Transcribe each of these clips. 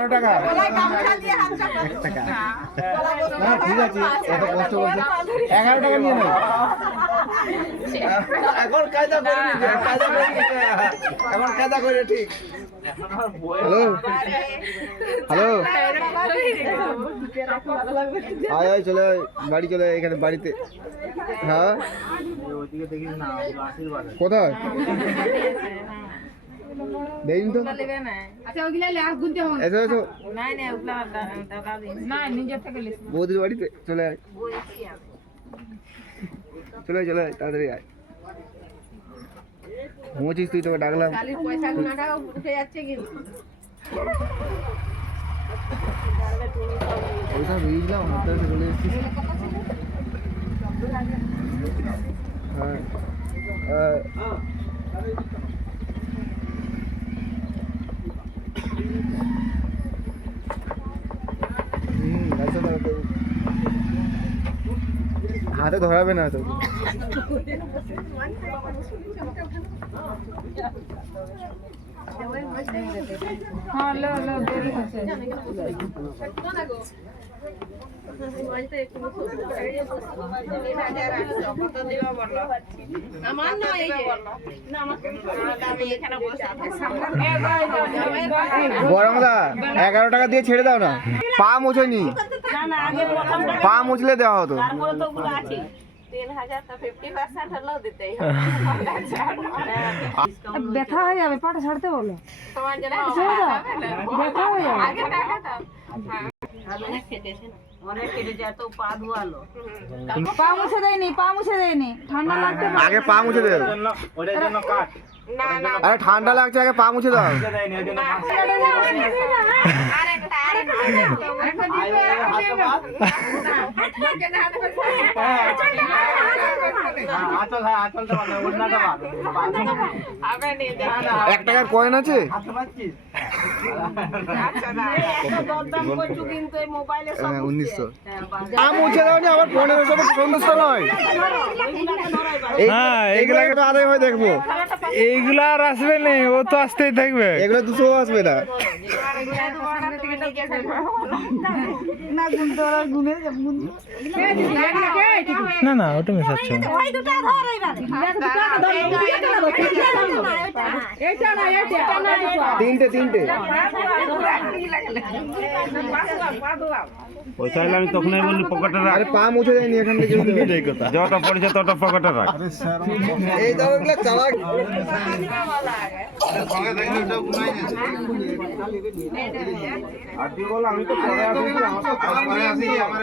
এগারো টাকা। এক টাকা। না ঠিক আছে এত কষ্ট করছে। এগারো টাকা নিয়ে এখন কায়দা করে কায়দা করে এখন কায়দা করে ঠিক। হ্যালো। হ্যালো। আয় আয় চলে আয় বাড়ি চলে আয় এখানে বাড়িতে। হ্যাঁ? ওদিকে দেখিস না আশীর্বাদ কোথায় দেখিনি তো আচ্ছা ওগুলা লেখা গুনতে হবে এসো এসো না নিজের থেকে লিখব বৌদির বাড়িতে চলে আয় চলে আয় চলে আয় তাড়াতাড়ি আয় ঘুমোছিস তুই তোকে ডাকলাম কালির পয়সা গুনাটাও উঠে যাচ্ছে কিন্তু ওইটা বুঝলাম হাতে হাতে চলে এসেছিস হ্যাঁ হাতে ধরাবে না তো এখানে বসে গরমদা এগারো টাকা দিয়ে ছেড়ে দাও না। পা মুছোনি পা মুছলে দেওয়া হতো ব্যথা হয়ে যাবে পাটা ছাড়তে বলো ব্যথা হয়ে যাবে পা মুছে দেয়নি পা মুছে দেয়নি ঠান্ডা লাগতে আগে পা মুছে না আরে ঠান্ডা লাগছে আগে পা মুছে দাও এক টাকার কয়েন আছে? উনিশশো। মুছে দাও নি আবার পনেরোশো সন্তুষ্ট নয় হ্যাঁ, এগুলো তো আদায় হয় দেখব এইগুলা আর আসবে না ও তো আসতেই থাকবে এগুলো দুশো আসবে না না না ওটা মেশাচ্ছ না। তিনটে তিনটে। পয়সা হলে আমি তখনই বললি পকেটে রাখ। আরে পা মুছে দেয়নি এখান থেকে। যটা পড়েছে তটা পকেটে রাখ। এই দামগুলো চালাক। আর তুই বল আমি তো পরে আসি পরে আসি আমার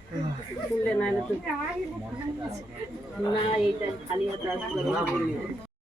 শুনলে না হলে তো না এইটা খালি হাতে আসলে